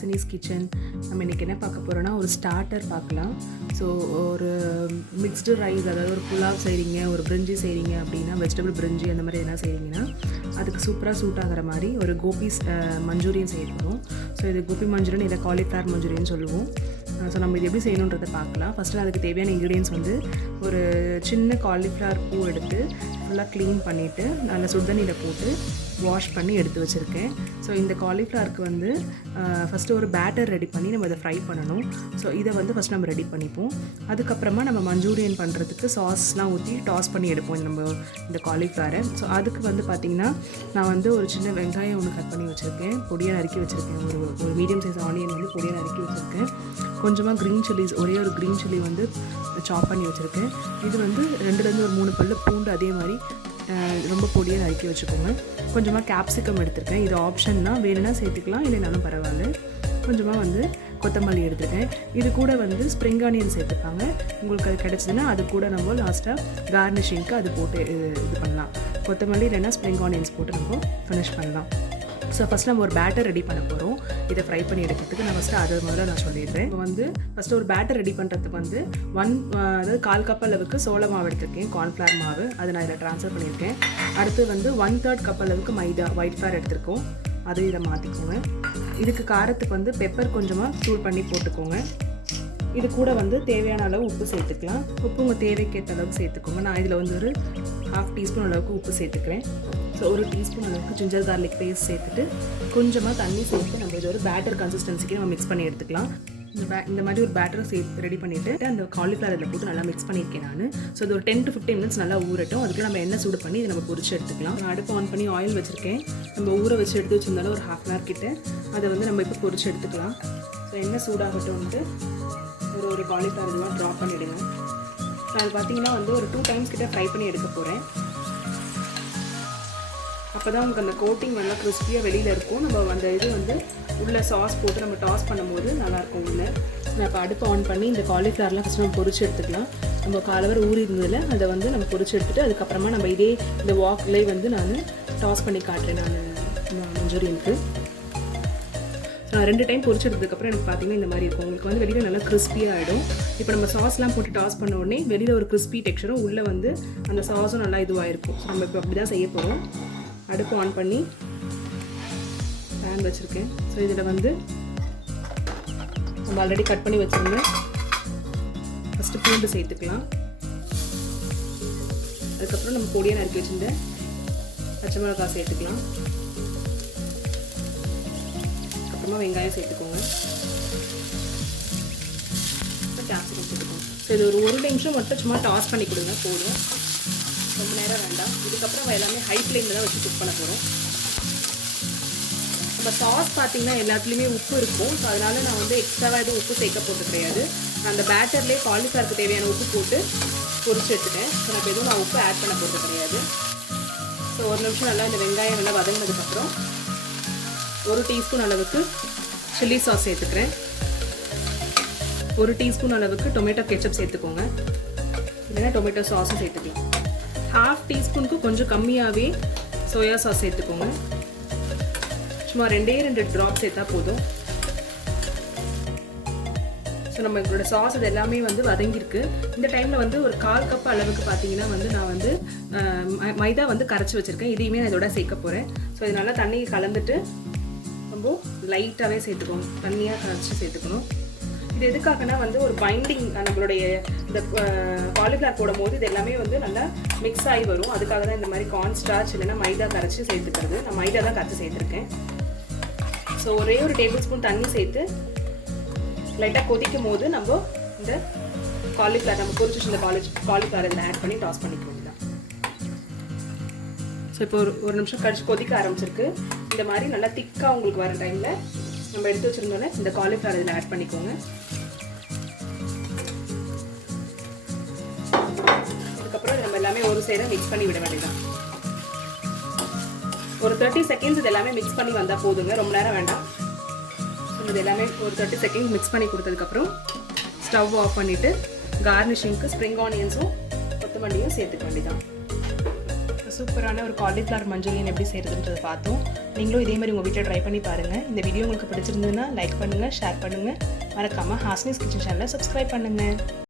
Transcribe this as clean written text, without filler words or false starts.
ஹாசினிஸ் kitchen. நம்ம இன்றைக்கி என்ன பார்க்க போகிறோன்னா ஒரு ஸ்டார்டர் பார்க்கலாம். ஸோ ஒரு மிக்ஸ்டு ரைஸ், அதாவது ஒரு புலாவ் செய்கிறீங்க, ஒரு பிரிஞ்சி செய்கிறீங்க அப்படின்னா, வெஜிடபிள் பிரிஞ்சி அந்த மாதிரி எதனா செய்கிறீங்கன்னா அதுக்கு சூப்பராக சூட் ஆகிற மாதிரி ஒரு கோபி மஞ்சூரியன் செய்ய போகிறோம். ஸோ இது கோபி மஞ்சூரியன், இதை காலிஃப்ளவர் மஞ்சூரியன் சொல்லுவோம். ஸோ நம்ம இது எப்படி செய்யணுன்றதை பார்க்கலாம். ஃபஸ்ட்டு அதுக்கு தேவையான இன்க்ரீடியன்ஸ் வந்து ஒரு சின்ன காலிஃப்ளவர் பூ எடுத்து ஃபுல்லாக க்ளீன் பண்ணிவிட்டு நல்லா சுடுதண்ணியில் போட்டு வாஷ் பண்ணி எடுத்து வச்சுருக்கேன். ஸோ இந்த காலிஃப்ளவருக்கு வந்து ஃபஸ்ட்டு ஒரு பேட்டர் ரெடி பண்ணி நம்ம இதை ஃப்ரை பண்ணணும். ஸோ இதை வந்து ஃபஸ்ட் நம்ம ரெடி பண்ணிப்போம். அதுக்கப்புறமா நம்ம மஞ்சூரியன் பண்ணுறதுக்கு சாஸ்லாம் ஊற்றி டாஸ் பண்ணி எடுப்போம் நம்ம இந்த காலிஃப்ளவரை. ஸோ அதுக்கு வந்து பார்த்திங்கன்னா நான் வந்து ஒரு சின்ன வெங்காயம் ஒன்று கட் பண்ணி வச்சுருக்கேன், பொடியாக நறுக்கி வச்சுருக்கேன். ஒரு மீடியம் சைஸ் ஆனியன் வந்து பொடியாக நறுக்கி வச்சுருக்கேன். கொஞ்சமாக க்ரீன் சில்லிஸ், ஒரே ஒரு க்ரீன் சில்லி வந்து சாப் பண்ணி வச்சுருக்கேன். இது வந்து 2 ஒரு 3 பல்லு பூண்டு அதே மாதிரி ரொம்ப பொடியாக நறுக்கி வச்சுக்கோங்க. கொஞ்சமாக கேப்சிகம் எடுத்துருக்கேன். இது ஆப்ஷன் தான், வேணும்னா சேர்த்துக்கலாம், இல்லைனாலும் பரவாயில்ல. கொஞ்சமாக வந்து கொத்தமல்லி எடுத்துருக்கேன். இது கூட வந்து ஸ்ப்ரிங் ஆனியன் சேர்த்துப்பாங்க. உங்களுக்கு அது கிடச்சிதுன்னா அது கூட நம்ம லாஸ்ட்டாக கார்னிஷிங்க்கு அது போட்டு இது பண்ணலாம். கொத்தமல்லி இல்லைன்னா ஸ்ப்ரிங் ஆனியன்ஸ் போட்டு நம்ம ஃபினிஷ் பண்ணலாம். ஸோ ஃபஸ்ட் நம்ம ஒரு பேட்டர் ரெடி பண்ண போகிறோம். இதை ஃப்ரை பண்ணி எடுக்கிறதுக்கு நான் ஃபஸ்ட்டு அதை முதல்ல நான் சொல்லிடுறேன். இப்போ வந்து ஃபஸ்ட்டு ஒரு பேட்டர் ரெடி பண்ணுறதுக்கு வந்து அதாவது 1/4 கப் அளவுக்கு சோள மாவு எடுத்திருக்கேன், கார்ன்ஃப்ளவர் மாவு, அதை நான் இதில் ட்ரான்ஸ்ஃபர் பண்ணியிருக்கேன். அடுத்து வந்து 1/3 கப் அளவுக்கு மைதா, ஒயிட் ஃப்ளவர் எடுத்திருக்கோம், அதையும் இதை மாற்றிக்கோங்க. இதுக்கு காரத்துக்கு வந்து பெப்பர் கொஞ்சமாக தூள் பண்ணி போட்டுக்கோங்க. இது கூட வந்து தேவையான அளவு உப்பு சேர்த்துக்கலாம். உப்பு உங்கள் தேவைக்கேற்ற அளவுக்கு சேர்த்துக்கோங்க. நான் இதில் வந்து ஒரு 1/2 டீஸ்பூன் அளவுக்கு உப்பு சேர்த்துக்கிறேன். ஸோ 1 டீஸ்பூன் அளவுக்கு ஜிஞ்சர் கார்லிக் பேஸ்ட் சேர்த்துட்டு கொஞ்சமாக தண்ணி சேர்த்து நம்ம இது ஒரு பேட்டர் கன்சிஸ்டன்சிக்கு நம்ம மிக்ஸ் பண்ணி எடுத்துக்கலாம். இந்த மாதிரி ஒரு பேட்டரை ரெடி பண்ணிவிட்டு அந்த காலிஃப்ளவர் இதில் போட்டு நல்லா மிக்ஸ் பண்ணியிருக்கேன் நான். ஸோ இது ஒரு 10 to 15 மினிட்ஸ் நல்லா ஊறட்டும். அதுக்குள்ள நம்ம எண்ணெய் சூடு பண்ணி இதை நம்ம பொரிச்சு எடுத்துக்கலாம். நான் அடுப்பு ஆன் பண்ணி ஆயில் வச்சுருக்கேன். நம்ம ஊற வச்சு எடுத்து வச்சுருந்தாலும் ஒரு 1/2 hour கிட்ட அதை வந்து நம்ம இப்போ பொரிச்சு எடுத்துக்கலாம். ஸோ எண்ணெய் சூடாகட்டும் வந்து ஒரு காலிஃப்ளவர் இதெல்லாம் ட்ராப் பண்ணிவிடுங்க. நான் அது பார்த்திங்கன்னா வந்து ஒரு 2 times கிட்ட ஃப்ரை பண்ணி எடுக்க போகிறேன். அப்போ தான் உங்களுக்கு அந்த கோட்டிங் நல்லா கிறிஸ்பியாக வெளியில் இருக்கும். நம்ம அந்த இது வந்து உள்ளே சாஸ் போட்டு நம்ம டாஸ் பண்ணும்போது நல்லாயிருக்கும் உள்ளே. நான் இப்போ அடுப்பு ஆன் பண்ணி இந்த காலிஃப்ளவர்லாம் ஃபஸ்ட்டு நம்ம பொரிச்சு எடுத்துக்கலாம். நம்ம காலவர் ஊறி இருந்ததில் அதை வந்து நம்ம பொரிச்சு எடுத்துகிட்டு அதுக்கப்புறமா நம்ம இதே இந்த வாக்லேயே வந்து நான் டாஸ் பண்ணி காட்டுறேன் நான் மஞ்சூரியனுக்கு. நான் 2 டைம் பொரிச்சு எடுத்ததுக்கப்புறம் எனக்கு பார்த்தீங்கன்னா இந்த மாதிரி இருக்கும். உங்களுக்கு வந்து வெளியில் நல்லா கிறிஸ்பியாக ஆகிடும். இப்போ நம்ம சாஸ்லாம் போட்டு டாஸ் பண்ண உடனே வெளியில் ஒரு கிறிஸ்பி டெக்ஸ்சரும் உள்ளே வந்து அந்த சாஸும் நல்லா இதுவாகிருக்கும். நம்ம இப்போ அப்படி தான் செய்ய போகிறோம். அடுப்பு ஆன் பண்ணி பேன் வச்சுருக்கேன். ஸோ இதில் வந்து நம்ம ஆல்ரெடி கட் பண்ணி வச்சுருந்தேன் ஃபஸ்ட்டு பூண்டு சேர்த்துக்கலாம். அதுக்கப்புறம் நம்ம பொடியாக நறுக்கி வச்சுருந்தேன் பச்சை மிளகாய் சேர்த்துக்கலாம். அப்புறமா வெங்காயம் சேர்த்துக்கோங்க, கேப்சிகம் சேர்த்துக்கோங்க. ஸோ இது ஒரு 1 நிமிஷம் மட்டும் சும்மா டாஸ் பண்ணி கொடுங்க, போதும், ரொம்ப நேரம் வேண்டாம். இதுக்கப்புறம் எல்லாமே ஹை ஃப்ளேமில் தான் வச்சு குக் பண்ண போகிறோம். நம்ம சாஸ் பார்த்திங்கன்னா எல்லாத்துலேயுமே உப்பு இருக்கும். ஸோ அதனால் நான் வந்து எக்ஸ்ட்ராவாக எதுவும் உப்பு சேர்க்க போகிறது கிடையாது. நான் அந்த பேட்டர்லேயே காலிஃப்ளவருக்கு தேவையான உப்பு போட்டு பொரிச்சு எடுத்துட்டேன். ஸோ நான் எதுவும் நான் உப்பு ஆட் பண்ண போகிறது கிடையாது. ஸோ 1 நிமிஷம் நல்லா இந்த வெங்காயம் நல்லா வதங்கினதுக்கப்புறம் 1 டீஸ்பூன் அளவுக்கு சில்லி சாஸ் சேர்த்துக்கிறேன். 1 டீஸ்பூன் அளவுக்கு டொமேட்டோ கெச்சப் சேர்த்துக்கோங்க, இல்லைன்னா டொமேட்டோ சாஸும் சேர்த்துக்கலாம். 1/2 டீஸ்பூனுக்கு கொஞ்சம் கம்மியாகவே சோயா சாஸ் சேர்த்துக்கோங்க. சும்மா 2 ட்ராப் சேர்த்தா போதும். ஸோ நம்ம எங்களோட சாஸ் அது எல்லாமே வந்து வதங்கியிருக்கு. இந்த டைமில் வந்து ஒரு 1/4 கப் அளவுக்கு பார்த்தீங்கன்னா வந்து நான் வந்து மைதா வந்து கரைச்சி வச்சுருக்கேன். இதையுமே நான் இதோட சேர்க்க போகிறேன். ஸோ இது நல்லா தண்ணி கலந்துட்டு ரொம்ப லைட்டாகவே சேர்த்துக்கோங்க, தண்ணியாக கரைச்சி சேர்த்துக்கணும். இது எதுக்காகனா வந்து ஒரு பைண்டிங் நம்மளுடைய இந்த காலிஃப்ளவர் போடும் போது இது எல்லாமே வந்து நல்லா மிக்ஸ் ஆகி வரும். அதுக்காக தான் இந்த மாதிரி கார்ன் ஸ்டார்ச் இல்லைன்னா மைதா கரைச்சி சேர்த்துக்கிறது. நான் மைதா தான் கரைச்சி சேர்த்துருக்கேன். ஸோ ஒரே ஒரு டேபிள் ஸ்பூன் தண்ணி சேர்த்து லைட்டாக கொதிக்கும் போது நம்ம இந்த காலிஃப்ளவர் நம்ம பொரிச்சு இந்த காலிஃப்ளவர் இதில் ஆட் பண்ணி டாஸ் பண்ணிக்க வேண்டியதான். ஸோ இப்போ ஒரு நிமிஷம் கழிச்சு கொதிக்க ஆரம்பிச்சிருக்கு. இந்த மாதிரி நல்லா திக்காக உங்களுக்கு வர டைமில் நம்ம எடுத்து வச்சுருந்தோன்னே இந்த காலிஃப்ளவர் இதில் ஆட் பண்ணிக்கோங்க. அதுக்கப்புறம் நம்ம எல்லாமே ஒரு சேர மிக்ஸ் பண்ணி விட வேண்டியதான். ஒரு 30 செகண்ட்ஸ் இது எல்லாமே மிக்ஸ் பண்ணி வந்தால் போதுங்க, ரொம்ப நேரம் வேண்டாம். இது எல்லாமே ஒரு 30 செகண்ட்ஸ் மிக்ஸ் பண்ணி கொடுத்ததுக்கப்புறம் ஸ்டவ் ஆஃப் பண்ணிவிட்டு கார்னிஷிங்க்கு ஸ்ப்ரிங் ஆனியன்ஸும் கொத்தமல்லியும் சேர்த்துக்க வேண்டியதான். சூப்பரான ஒரு காலிஃப்ளவர் மஞ்சூரியன் எப்படி செய்கிறதுன்றதை பார்த்தோம். நீங்களும் இதே மாதிரி உங்கள் வீட்டில் ட்ரை பண்ணி பாருங்கள். இந்த வீடியோ உங்களுக்கு பிடிச்சிருந்ததுன்னா லைக் பண்ணுங்கள், ஷேர் பண்ணுங்கள். மறக்காமல் ஹாஸ்னிஸ் கிச்சன் சேனலை சப்ஸ்கிரைப் பண்ணுங்கள்.